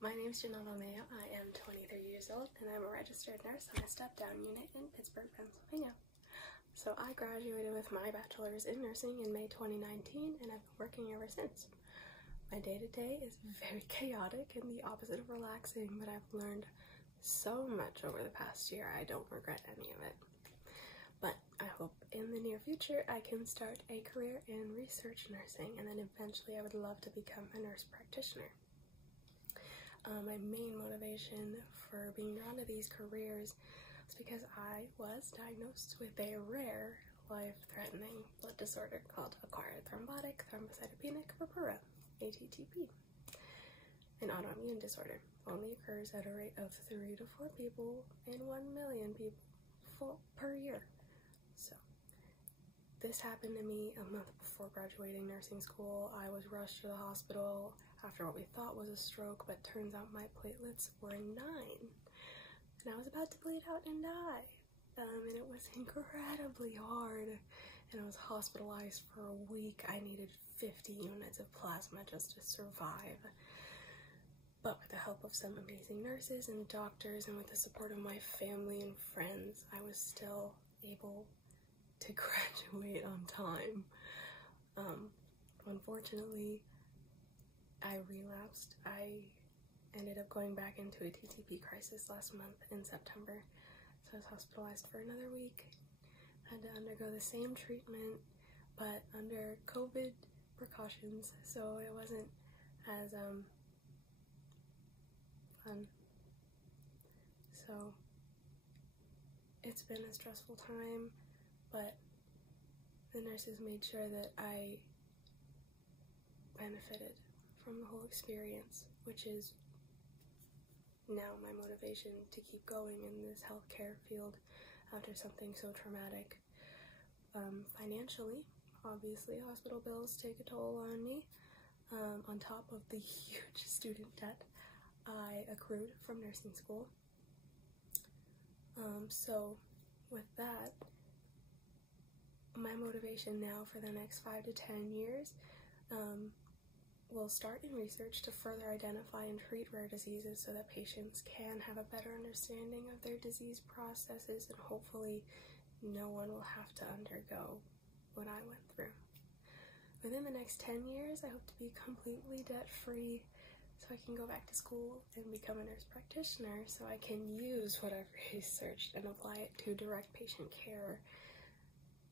My name is Janelle Mayo. I am 23 years old and I'm a registered nurse on a step-down unit in Pittsburgh, Pennsylvania. So I graduated with my bachelor's in nursing in May 2019 and I've been working ever since. My day-to-day is very chaotic and the opposite of relaxing, but I've learned so much over the past year I don't regret any of it. But I hope in the near future I can start a career in research nursing, and then eventually I would love to become a nurse practitioner. My main motivation for being drawn to these careers is because I was diagnosed with a rare, life-threatening blood disorder called acquired thrombotic thrombocytopenic purpura, ATTP. An autoimmune disorder only occurs at a rate of 3 to 4 people in 1 million people per year. So this happened to me a month before graduating nursing school. I was rushed to the hospital after what we thought was a stroke, but turns out my platelets were 9. And I was about to bleed out and die. And it was incredibly hard. And I was hospitalized for a week. I needed 50 units of plasma just to survive. But with the help of some amazing nurses and doctors and with the support of my family and friends, I was still able to graduate on time. Unfortunately, I relapsed. I ended up going back into a TTP crisis last month in September. So I was hospitalized for another week. Had to undergo the same treatment, but under COVID precautions, so it wasn't as fun. So it's been a stressful time, but the nurses made sure that I benefited from the whole experience, which is now my motivation to keep going in this healthcare field after something so traumatic. Financially, obviously, hospital bills take a toll on me, on top of the huge student debt I accrued from nursing school. So with that, my motivation now for the next 5 to 10 years will start in research to further identify and treat rare diseases so that patients can have a better understanding of their disease processes, and hopefully no one will have to undergo what I went through. Within the next 10 years, I hope to be completely debt-free so I can go back to school and become a nurse practitioner so I can use what I've researched and apply it to direct patient care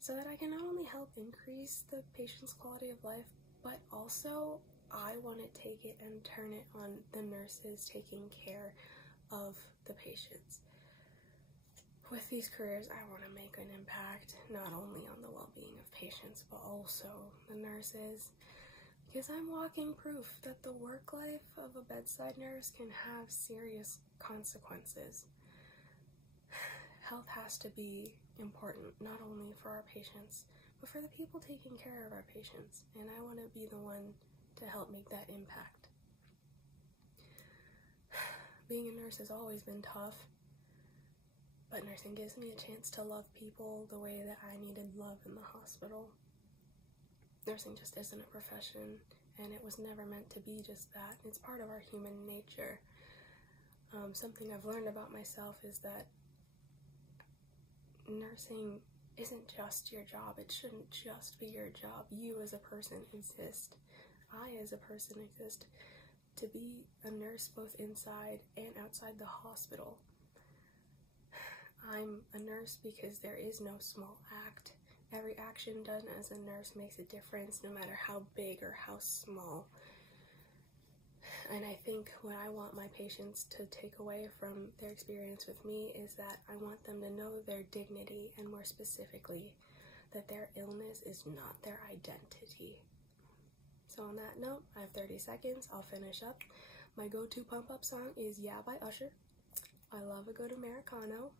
so that I can not only help increase the patient's quality of life, but also I want to take it and turn it on the nurses taking care of the patients. With these careers, I want to make an impact not only on the well-being of patients, but also the nurses, because I'm walking proof that the work life of a bedside nurse can have serious consequences. Health has to be important, not only for our patients, but for the people taking care of our patients, and I want to be the one to help make that impact. Being a nurse has always been tough, but nursing gives me a chance to love people the way that I needed love in the hospital. Nursing just isn't a profession, and it was never meant to be just that. It's part of our human nature. Something I've learned about myself is that nursing isn't just your job. It shouldn't just be your job. You as a person exist. I as a person exist to be a nurse both inside and outside the hospital. I'm a nurse because there is no small act. Every action done as a nurse makes a difference, no matter how big or how small. And I think what I want my patients to take away from their experience with me is that I want them to know their dignity, and more specifically, that their illness is not their identity. So on that note, I have 30 seconds. I'll finish up. My go-to pump-up song is Yeah by Usher. I love a good Americano.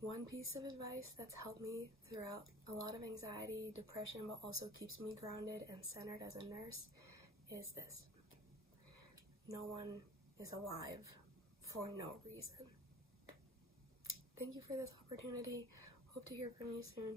One piece of advice that's helped me throughout a lot of anxiety, depression, but also keeps me grounded and centered as a nurse is this: no one is alive for no reason. Thank you for this opportunity. Hope to hear from you soon.